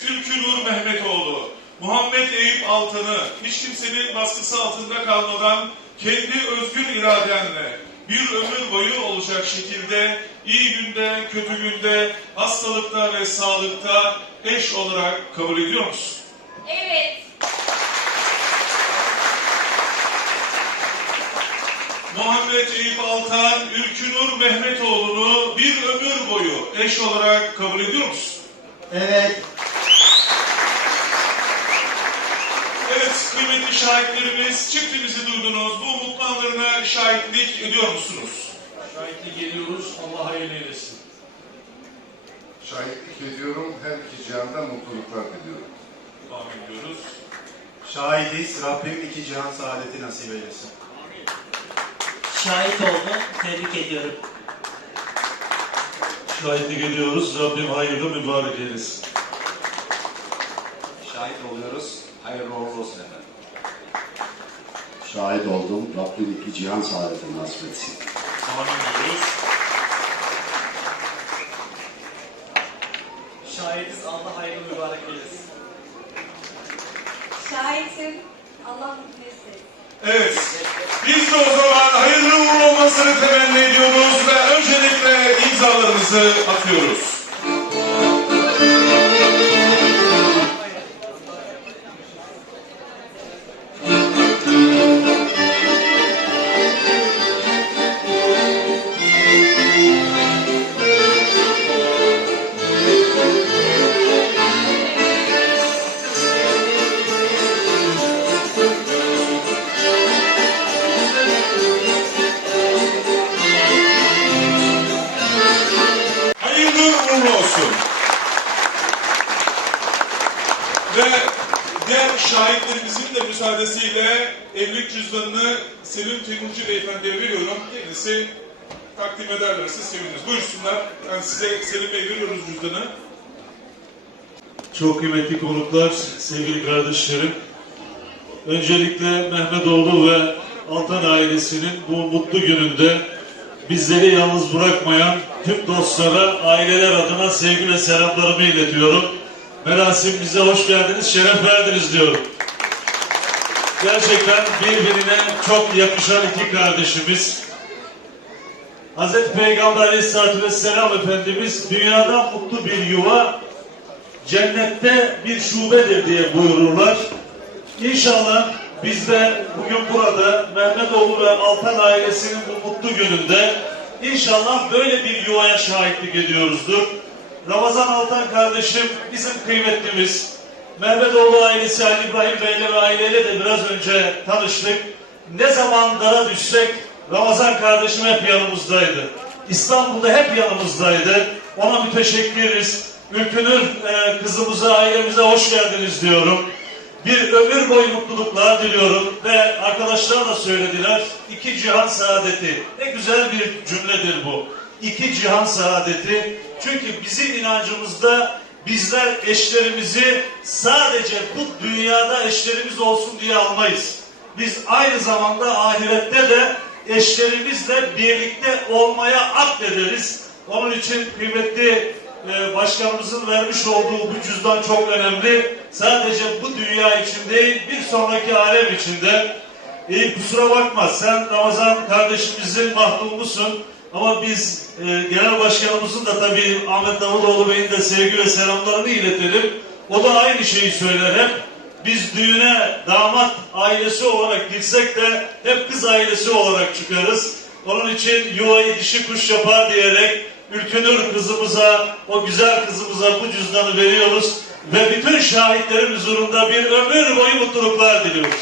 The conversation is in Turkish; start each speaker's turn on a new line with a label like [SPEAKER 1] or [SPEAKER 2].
[SPEAKER 1] Türkü Nur Mehmetoğlu, Muhammed Eyüp Altan'ı hiç kimsenin baskısı altında kalmadan kendi özgür iradenle bir ömür boyu olacak şekilde iyi günde, kötü günde, hastalıkta ve sağlıkta eş olarak kabul ediyor musun?
[SPEAKER 2] Evet.
[SPEAKER 1] Muhammed Eyüp Altan, Ülkünur Mehmetoğlu'nu bir ömür boyu eş olarak kabul ediyor musun?
[SPEAKER 3] Evet.
[SPEAKER 1] Evet kıymetli şahitlerimiz çiftimizi duydunuz. Bu mutlu anlarına şahitlik ediyor musunuz?
[SPEAKER 4] Şahitlik ediyoruz. Allah hayırlı eylesin.
[SPEAKER 5] Şahitlik ediyorum. Her iki cihanda mutluluklar diliyorum.
[SPEAKER 1] Amin diyoruz.
[SPEAKER 6] Şahidiz. Rabbim iki cihan saadeti nasip eylesin.
[SPEAKER 3] Şahit oldum. Tebrik ediyorum.
[SPEAKER 7] Şahitlik ediyoruz. Rabbim hayırlı mübarek eylesin.
[SPEAKER 8] Şahit oluyoruz. Hayırlı uğurlu olsun efendim.
[SPEAKER 9] Şahit oldum. Rabbim iki cihan saadetini nasip etsin.
[SPEAKER 3] Şahidiz. Allah hayırlı mübarek eylesin.
[SPEAKER 2] Şahitim. Allah mutlu etsin.
[SPEAKER 1] Evet. Biz de o zaman hayırlı uğurlu olmasını temenni ediyoruz ve öncelikle imzalarınızı atıyoruz. Şahitlerimizin de müsaadesiyle evlilik cüzdanını Selim Temurcu Beyefendi'ye veriyorum. Kendisi takdim ederlerse seviniriz. Buyursunlar. Ben size Selim Bey veriyoruz cüzdanı.
[SPEAKER 7] Çok kıymetli konuklar, sevgili kardeşlerim. Öncelikle Mehmetoğlu ve Altan ailesinin bu mutlu gününde bizleri yalnız bırakmayan tüm dostlara, aileler adına sevgi ve selamlarımı iletiyorum. Merasimimize hoş geldiniz, şeref verdiniz diyorum. Gerçekten birbirine çok yakışan iki kardeşimiz. Hazreti Peygamber Aleyhisselatü Vesselam Efendimiz dünyadan mutlu bir yuva cennette bir şubedir diye buyururlar. İnşallah biz de bugün burada Mehmetoğlu ve Altan ailesinin bu mutlu gününde inşallah böyle bir yuvaya şahitlik ediyoruzdur. Ramazan Altan kardeşim bizim kıymetlimiz. Mehmetoğlu ailesi Ali İbrahim Bey'le ve aileyle de biraz önce tanıştık. Ne zaman dara düşsek Ramazan kardeşim hep yanımızdaydı. İstanbul'da hep yanımızdaydı. Ona müteşekkiriz. Ülkünür e, kızımıza, ailemize hoş geldiniz diyorum. Bir ömür boyu mutluluklar diliyorum ve arkadaşlar da söylediler. İki cihan saadeti. Ne güzel bir cümledir bu. İki cihan saadeti. Çünkü bizim inancımızda bizler eşlerimizi sadece bu dünyada eşlerimiz olsun diye almayız. Biz aynı zamanda ahirette de eşlerimizle birlikte olmaya aklederiz. Onun için kıymetli e, başkanımızın vermiş olduğu bu cüzdan çok önemli. Sadece bu dünya için değil, bir sonraki alem içinde. E, kusura bakma, sen Ramazan kardeşimizin mahrumusun. Ama biz e, genel başkanımızın da tabii Ahmet Davutoğlu Bey'in de sevgi ve selamlarını iletelim. O da aynı şeyi söyler hep. Biz düğüne damat ailesi olarak girsek de hep kız ailesi olarak çıkarız. Onun için yuvayı dişi kuş yapar diyerek Ülkünür kızımıza, o güzel kızımıza bu cüzdanı veriyoruz. Ve bütün şahitlerin huzurunda bir ömür boyu mutluluklar diliyoruz.